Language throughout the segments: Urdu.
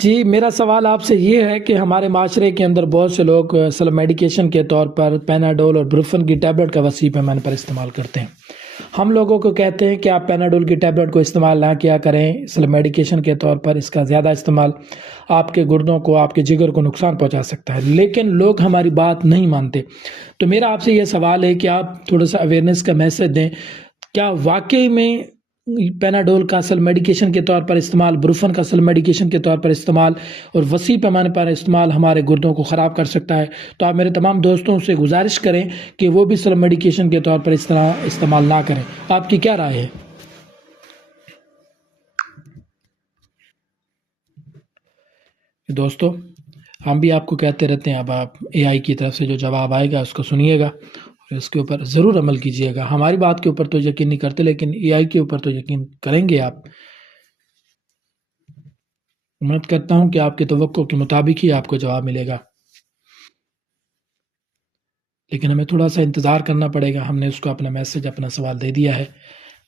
جی میرا سوال آپ سے یہ ہے کہ ہمارے معاشرے کے اندر بہت سے لوگ سیلف میڈیکیشن کے طور پر پیناڈول اور بروفن کی ٹیبلٹ کا وسیع پیمانے پر استعمال کرتے ہیں۔ ہم لوگوں کو کہتے ہیں کہ آپ پیناڈول کی ٹیبلٹ کو استعمال نہ کیا کریں سیلف میڈیکیشن کے طور پر، اس کا زیادہ استعمال آپ کے گردوں کو، آپ کے جگر کو نقصان پہنچا سکتا ہے، لیکن لوگ ہماری بات نہیں مانتے۔ تو میرا آپ سے یہ سوال ہے کہ آپ تھوڑا سا اویئرنیس کا میسج دیں، کیا واقعی میں پیناڈول کا سیلف میڈیکیشن کے طور پر استعمال، بروفن کا سیلف میڈیکیشن کے طور پر استعمال اور وسیع پیمانے پر استعمال ہمارے گردوں کو خراب کر سکتا ہے؟ تو آپ میرے تمام دوستوں سے گزارش کریں کہ وہ بھی سیلف میڈیکیشن کے طور پر اس طرح استعمال نہ کریں۔ آپ کی کیا رائے ہے؟ دوستو ہم بھی آپ کو کہتے رہتے ہیں، اب آپ اے آئی کی طرف سے جو جواب آئے گا اس کو سنیے گا اور اس کے اوپر ضرور عمل کیجیے گا۔ ہماری بات کے اوپر تو یقین نہیں کرتے، لیکن اے آئی کے اوپر تو یقین کریں گے آپ۔ امید کرتا ہوں کہ آپ کی توقع کے مطابق ہی آپ کو جواب ملے گا، لیکن ہمیں تھوڑا سا انتظار کرنا پڑے گا۔ ہم نے اس کو اپنا میسج، اپنا سوال دے دیا ہے،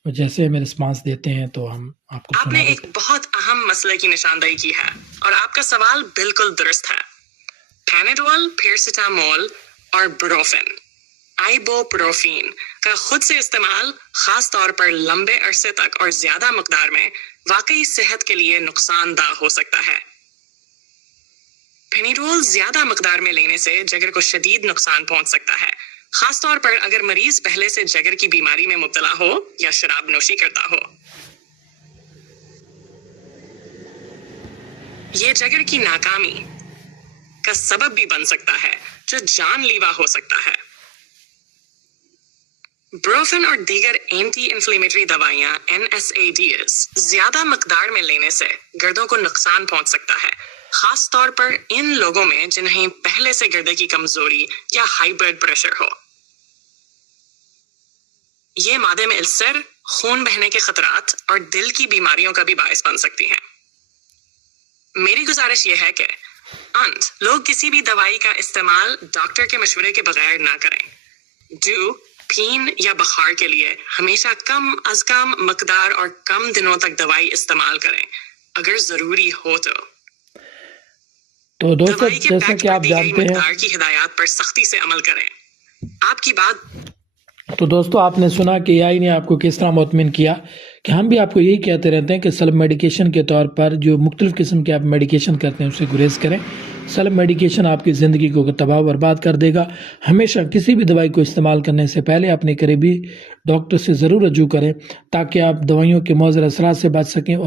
اور جیسے ہمیں رسپانس دیتے ہیں تو ہم آپ کو آپ نے ایک بہت اہم مسئلے کی نشاندہی کی ہے اور آپ کا سوال بالکل درست ہے۔ پیناڈول، پیراسیٹامول اور بروفن، آئیبوپروفین کا خود سے استعمال خاص طور پر لمبے عرصے تک اور زیادہ مقدار میں واقعی صحت کے لیے نقصان دہ ہو سکتا ہے۔ پیناڈول زیادہ مقدار میں لینے سے جگر کو شدید نقصان پہنچ سکتا ہے، خاص طور پر اگر مریض پہلے سے جگر کی بیماری میں مبتلا ہو یا شراب نوشی کرتا ہو۔ یہ جگر کی ناکامی کا سبب بھی بن سکتا ہے، جو جان لیوا ہو سکتا ہے۔ بروفن اور دیگر اینٹی انفلیمیٹری دوائیاں NSAIDs زیادہ مقدار میں لینے سے گردوں کو نقصان پہنچ سکتا ہے، خاص طور پر ان لوگوں میں جنہیں پہلے سے گردے کی کمزوری یا ہائی بلڈ پریشر ہو۔ یہ معدے میں السر، خون بہنے کے خطرات اور دل کی بیماریوں کا بھی باعث بن سکتی ہیں۔ میری گزارش یہ ہے کہ لوگ کسی بھی دوائی کا استعمال ڈاکٹر کے مشورے کے بغیر نہ کریں۔ پین یا بخار کے لیے ہمیشہ کم از کم مقدار اور کم دنوں تک دوائی استعمال کریں، اگر ضروری ہو تو۔ دوستو دوائی کے جیسا پیک کہ پر آپ دی گئی جانتے ہیں، مقدار کی ہدایات پر سختی سے عمل کریں۔ آپ کی بات تو دوستو آپ نے سنا کہ AI نے آپ کو کس طرح مطمئن کیا کہ ہم بھی آپ کو یہی کہتے رہتے ہیں کہ سیلف میڈیکیشن کے طور پر جو مختلف قسم کے آپ میڈیکیشن کرتے ہیں اسے گریز کریں۔ سیلف میڈیکیشن آپ کی زندگی کو تباہ و برباد کر دے گا۔ ہمیشہ کسی بھی دوائی کو استعمال کرنے سے پہلے اپنے قریبی ڈاکٹر سے ضرور رجوع کریں، تاکہ آپ دوائیوں کے مضر اثرات سے بچ سکیں اور